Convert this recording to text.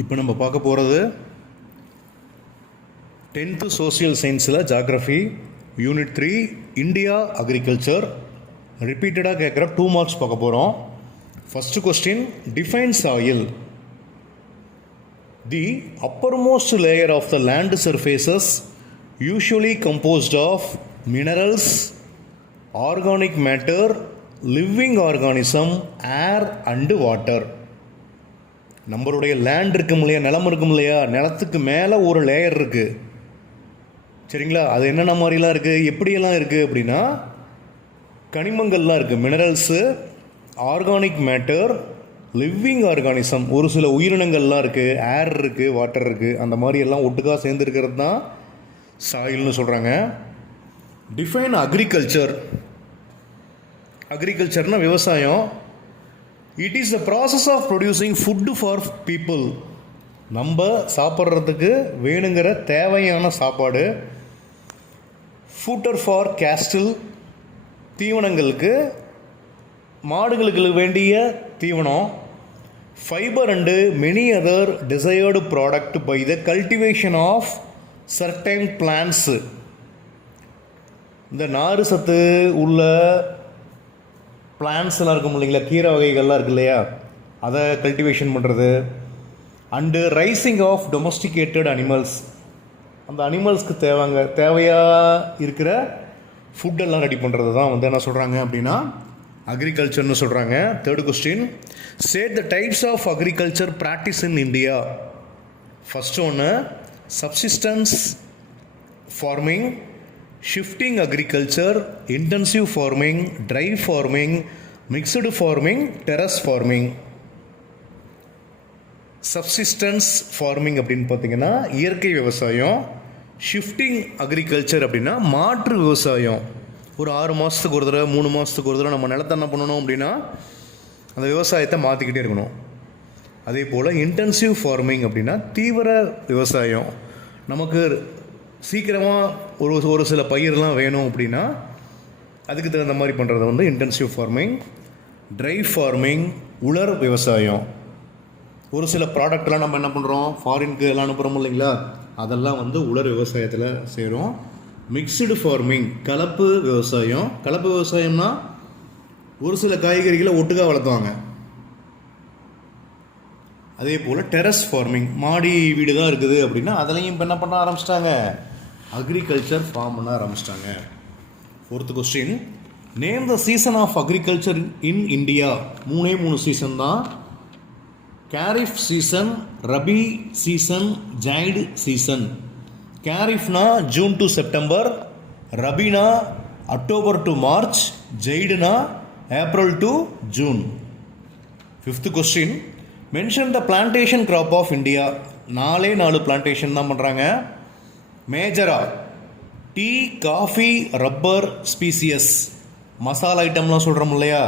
இப்போ நம்ம பார்க்க போகிறது 10th சோசியல் சயின்ஸில் ஜாகிரஃபி யூனிட் 3 இந்தியா அக்ரிகல்ச்சர் ரிப்பீட்டடாக கேட்குற 2 மார்க்ஸ் பார்க்க போகிறோம். First question, define soil. The uppermost layer of the land surfaces usually composed of minerals, organic matter, living organism, air and water. நம்மளுடைய லேண்ட் இருக்கும் இல்லையா, நிலம் இருக்கும் இல்லையா, நிலத்துக்கு மேலே ஒரு லேயர் இருக்குது. சரிங்களா? அது என்னென்ன மாதிரிலாம் இருக்குது, எப்படியெல்லாம் இருக்குது அப்படின்னா, கனிமங்கள்லாம் இருக்குது, minerals, organic matter, living organism, ஒரு சில உயிரினங்கள்லாம் இருக்குது, ஏர் இருக்குது, வாட்டர் இருக்குது, அந்த மாதிரி எல்லாம் ஒட்டுக்காக சேர்ந்துருக்கிறது தான் சாயில்னு சொல்கிறாங்க. Define agriculture. அக்ரிகல்ச்சர்னால் விவசாயம். It is the process of producing food for people. நம்ம சாப்பிட்றதுக்கு வேணுங்கிற தேவையான சாப்பாடு. ஃபுட்டர் ஃபார் கேஸ்டில், தீவனங்களுக்கு, மாடுகளுக்கு வேண்டிய தீவனம். Fibre and many other desired product by the cultivation of certain plants. இந்த நாறு சத்து உள்ள பிளான்ட்ஸ்லாம் இருக்கும் இல்லைங்களா, கீரை வகைகள்லாம் இருக்கு இல்லையா, அதை கல்டிவேஷன் பண்ணுறது. And raising of domesticated animals, அந்த அனிமல்ஸ்க்கு தேவையாக இருக்கிற ஃபுட்டெல்லாம் ரெடி பண்ணுறது தான் என்ன சொல்கிறாங்க அப்படின்னா அக்ரிகல்ச்சர்னு சொல்கிறாங்க. Third question, state the types of agriculture practice in India. First ஒன்று, subsistence farming, shifting agriculture, intensive farming, dry farming, mixed farming, terrace farming. Subsistence farming அப்படின்னு பார்த்தீங்கன்னா இயற்கை விவசாயம். ஷிஃப்டிங் அக்ரிகல்ச்சர் அப்படின்னா மாற்று விவசாயம். ஒரு 6 மாதத்துக்கு ஒரு தடவை, 3 மாதத்துக்கு ஒரு தடவை நம்ம நிலத்தை என்ன பண்ணணும் அப்படின்னா அந்த விவசாயத்தை மாற்றிக்கிட்டே இருக்கணும். அதே போல் இன்டென்சிவ் ஃபார்மிங் அப்படின்னா தீவிர விவசாயம். நமக்கு சீக்கிரமாக ஒரு சில பயிரெலாம் வேணும் அப்படின்னா அதுக்கு தகுந்த மாதிரி பண்ணுறது இன்டென்சிவ் ஃபார்மிங். ட்ரை ஃபார்மிங் உலர் விவசாயம். ஒரு சில ப்ராடக்ட்லாம் நம்ம என்ன பண்ணுறோம், ஃபாரினுக்கு எல்லாம் அனுப்புகிறோம் இல்லைங்களா, அதெல்லாம் உலர் விவசாயத்தில் சேரும். மிக்ஸ்டு ஃபார்மிங் கலப்பு விவசாயம். கலப்பு விவசாயம்னா ஒரு சில காய்கறிகளை ஒட்டுக்காக வளர்த்துவாங்க. அதே போல் டெரஸ் ஃபார்மிங், மாடி வீடு தான் இருக்குது அப்படின்னா அதுலேயும் இப்போ என்ன பண்ண ஆரம்பிச்சிட்டாங்க, அக்ரிகல்ச்சர் ஃபார்ம் பண்ண ஆரம்பிச்சிட்டாங்க. Fourth question, name the season of agriculture in India. 3 season தான். Kharif season, rabi season, zaid season. கேரிஃப்னா ஜூன் டு செப்டம்பர், ரபினா அக்டோபர் டு மார்ச், ஜெய்டுனா April to June. Fifth question, mention the plantation crop of India. 4 plantation தான் பண்ணுறாங்க. மேஜரா tea, coffee, rubber, species. மசாலா ஐட்டம்லாம் சொல்கிறோம் இல்லையா,